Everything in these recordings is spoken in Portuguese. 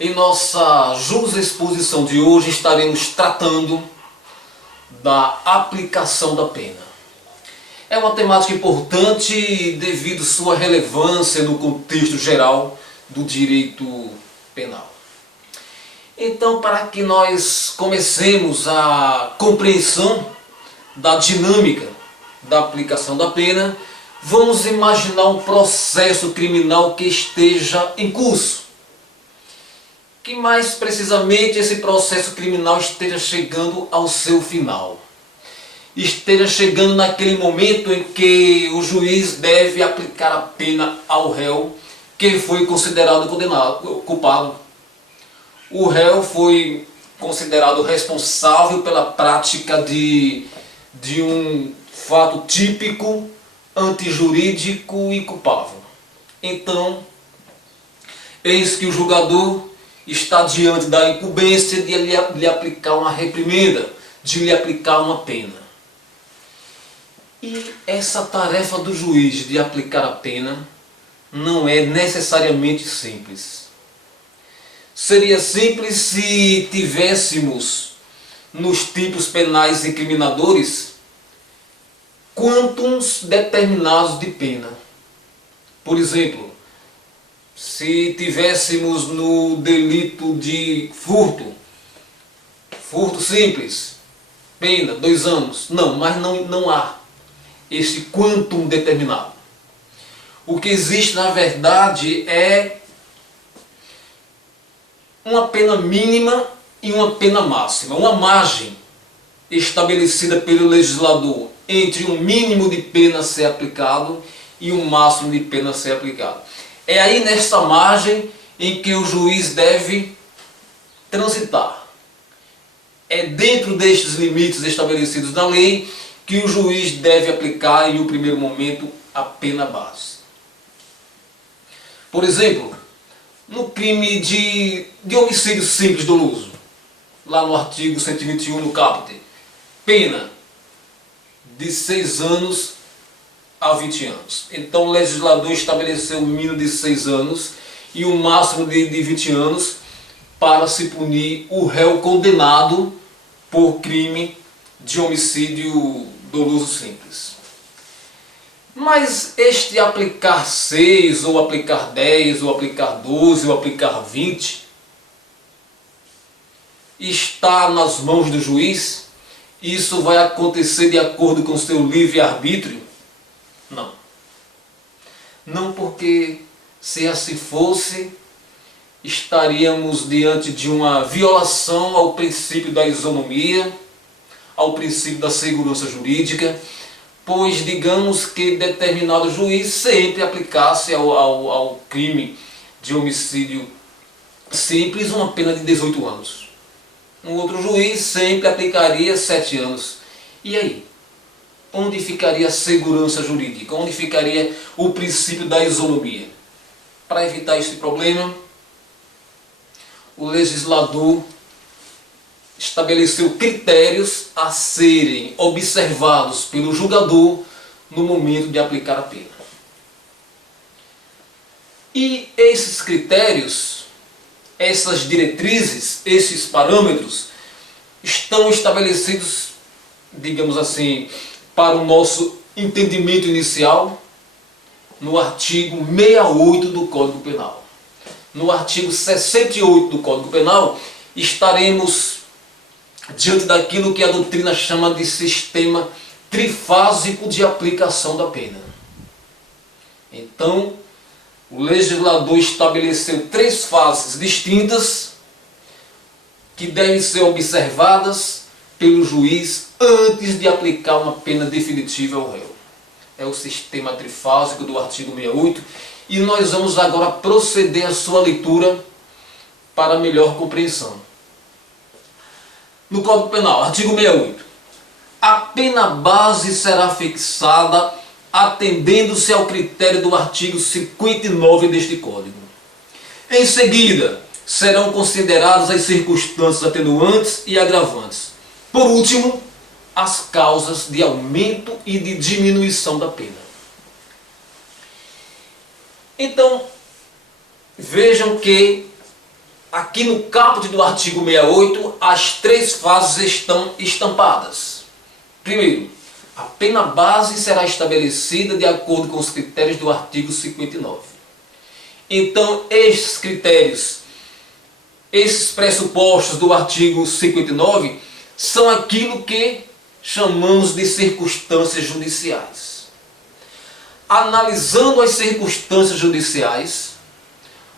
Em nossa justa exposição de hoje estaremos tratando da aplicação da pena. É uma temática importante devido à sua relevância no contexto geral do direito penal. Então, para que nós comecemos a compreensão da dinâmica da aplicação da pena, vamos imaginar um processo criminal que esteja em curso. Que mais precisamente esse processo criminal esteja chegando ao seu final. Esteja chegando naquele momento em que o juiz deve aplicar a pena ao réu que foi considerado culpado. O réu foi considerado responsável pela prática de um fato típico, antijurídico e culpável. Então, eis que o julgador está diante da incumbência de lhe aplicar uma reprimenda, de lhe aplicar uma pena. E essa tarefa do juiz de aplicar a pena não é necessariamente simples. Seria simples se tivéssemos nos tipos penais incriminadores quantums determinados de pena. Por exemplo, se tivéssemos no delito de furto simples, pena 2 anos. Não, mas não há esse quantum determinado. O que existe na verdade é uma pena mínima e uma pena máxima, uma margem estabelecida pelo legislador entre um mínimo de pena a ser aplicado e um máximo de pena a ser aplicado. É aí nesta margem em que o juiz deve transitar. É dentro destes limites estabelecidos na lei que o juiz deve aplicar em um primeiro momento a pena base. Por exemplo, no crime de homicídio simples doloso, lá no artigo 121 no caput, pena de 6 anos a 20 anos. Então o legislador estabeleceu um mínimo de 6 anos e um máximo de 20 anos para se punir o réu condenado por crime de homicídio doloso simples. Mas este aplicar 6, ou aplicar 10, ou aplicar 12, ou aplicar 20, está nas mãos do juiz? Isso vai acontecer de acordo com seu livre-arbítrio? Não. Não, porque se assim fosse, estaríamos diante de uma violação ao princípio da isonomia, ao princípio da segurança jurídica, pois digamos que determinado juiz sempre aplicasse ao crime de homicídio simples uma pena de 18 anos. Um outro juiz sempre aplicaria 7 anos. E aí? Onde ficaria a segurança jurídica? Onde ficaria o princípio da isonomia? Para evitar esse problema, o legislador estabeleceu critérios a serem observados pelo julgador no momento de aplicar a pena. E esses critérios, essas diretrizes, esses parâmetros estão estabelecidos, digamos assim, para o nosso entendimento inicial no artigo 68 do Código Penal. No artigo 68 do Código Penal estaremos diante daquilo que a doutrina chama de sistema trifásico de aplicação da pena. Então, o legislador estabeleceu 3 fases distintas que devem ser observadas pelo juiz antes de aplicar uma pena definitiva ao réu. É o sistema trifásico do artigo 68 e nós vamos agora proceder à sua leitura para melhor compreensão. No Código Penal, artigo 68. A pena base será fixada atendendo-se ao critério do artigo 59 deste Código. Em seguida, serão consideradas as circunstâncias atenuantes e agravantes. Por último, as causas de aumento e de diminuição da pena. Então, vejam que aqui no caput do artigo 68, as 3 fases estão estampadas. Primeiro, a pena base será estabelecida de acordo com os critérios do artigo 59. Então, esses critérios, esses pressupostos do artigo 59, são aquilo que chamamos de circunstâncias judiciais. Analisando as circunstâncias judiciais,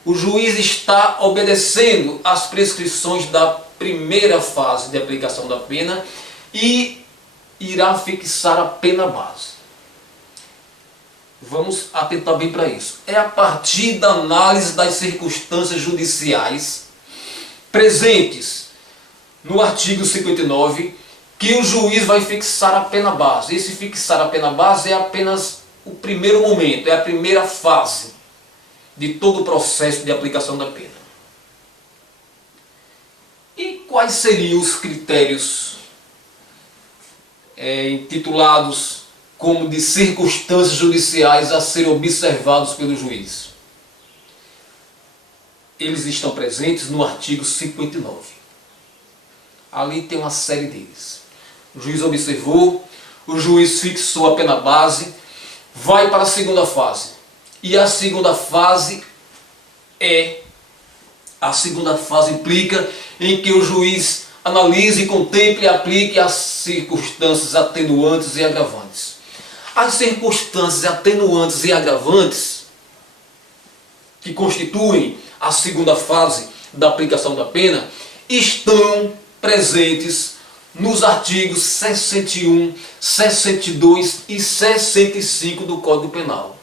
o juiz está obedecendo às prescrições da primeira fase de aplicação da pena e irá fixar a pena base. Vamos atentar bem para isso. É a partir da análise das circunstâncias judiciais presentes no artigo 59 que o juiz vai fixar a pena base. Esse fixar a pena base é apenas o primeiro momento, é a primeira fase de todo o processo de aplicação da pena. E quais seriam os critérios intitulados como de circunstâncias judiciais a serem observados pelo juiz? Eles estão presentes no artigo 59. Ali tem uma série deles. O juiz observou, o juiz fixou a pena base, vai para a segunda fase. E a segunda fase implica em que o juiz analise, contemple e aplique as circunstâncias atenuantes e agravantes. As circunstâncias atenuantes e agravantes que constituem a segunda fase da aplicação da pena estão presentes nos artigos 61, 62 e 65 do Código Penal.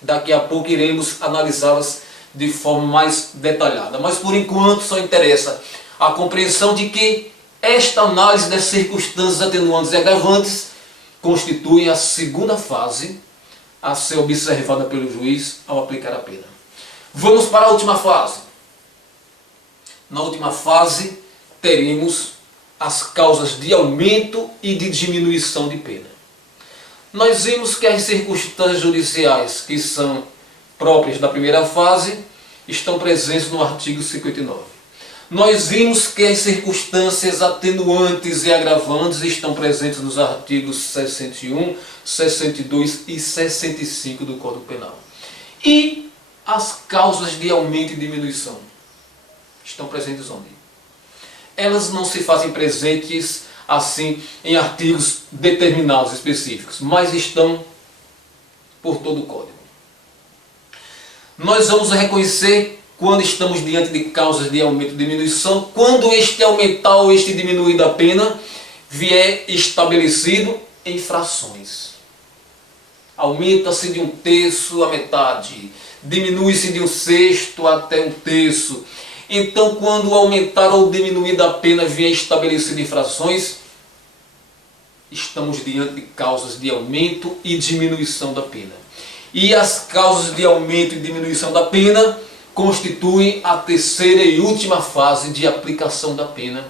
Daqui a pouco iremos analisá-las de forma mais detalhada. Mas por enquanto só interessa a compreensão de que esta análise das circunstâncias atenuantes e agravantes constitui a segunda fase a ser observada pelo juiz ao aplicar a pena. Vamos para a última fase. Na última fase teremos as causas de aumento e de diminuição de pena. Nós vimos que as circunstâncias judiciais que são próprias da primeira fase estão presentes no artigo 59. Nós vimos que as circunstâncias atenuantes e agravantes estão presentes nos artigos 61, 62 e 65 do Código Penal. E as causas de aumento e diminuição estão presentes onde? Elas não se fazem presentes assim em artigos determinados específicos, mas estão por todo o Código. Nós vamos reconhecer quando estamos diante de causas de aumento e diminuição, quando este aumentar ou este diminuir da pena vier estabelecido em frações. Aumenta-se de 1/3 à metade, diminui-se de 1/6 até 1/3. Então, quando o aumentar ou diminuir da pena vier estabelecido em frações, estamos diante de causas de aumento e diminuição da pena. E as causas de aumento e diminuição da pena constituem a terceira e última fase de aplicação da pena.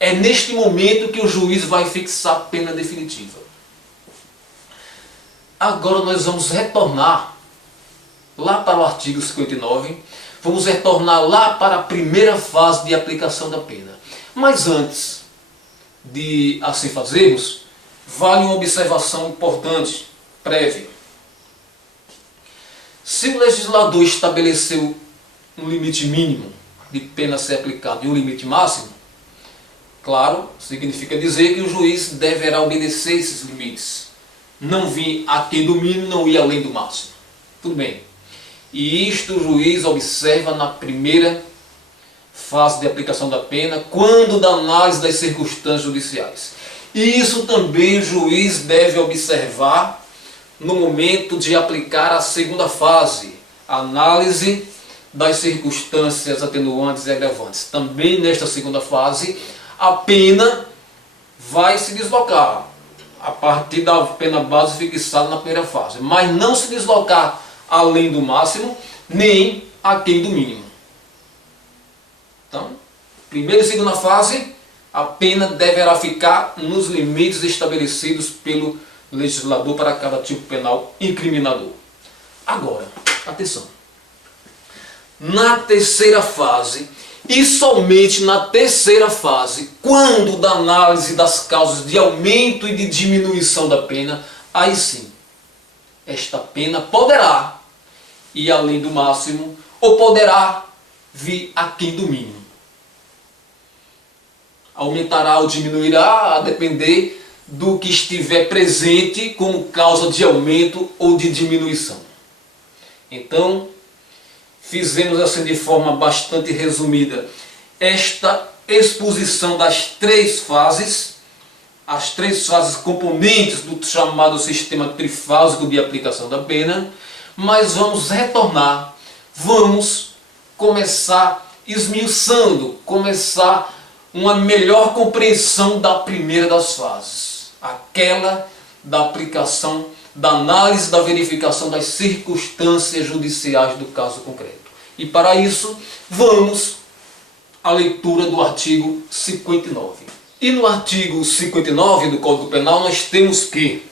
É neste momento que o juiz vai fixar a pena definitiva. Agora nós vamos retornar lá para o artigo 59, vamos retornar lá para a primeira fase de aplicação da pena. Mas antes de assim fazermos, vale uma observação importante, prévia. Se o legislador estabeleceu um limite mínimo de pena a ser aplicado e um limite máximo, claro, significa dizer que o juiz deverá obedecer esses limites. Não vir aquém do mínimo, não ir além do máximo. Tudo bem. E isto o juiz observa na primeira fase de aplicação da pena, quando da análise das circunstâncias judiciais. E isso também o juiz deve observar no momento de aplicar a segunda fase, a análise das circunstâncias atenuantes e agravantes. Também nesta segunda fase, a pena vai se deslocar a partir da pena base fixada na primeira fase, mas não se deslocar além do máximo, nem aquém do mínimo. Então, primeira e segunda fase, a pena deverá ficar nos limites estabelecidos pelo legislador para cada tipo penal incriminador. Agora, atenção. na terceira fase, e somente na terceira fase, quando da análise das causas de aumento e de diminuição da pena, aí sim, esta pena poderá ir além do máximo ou poderá vir aquém do mínimo. Aumentará ou diminuirá a depender do que estiver presente como causa de aumento ou de diminuição. Então, fizemos assim de forma bastante resumida esta exposição das três fases, as três fases componentes do chamado sistema trifásico de aplicação da pena, mas vamos retornar, vamos começar esmiuçando, começar uma melhor compreensão da primeira das fases, aquela da aplicação, da análise, da verificação das circunstâncias judiciais do caso concreto. E para isso, vamos à leitura do artigo 59. E no artigo 59 do Código Penal nós temos que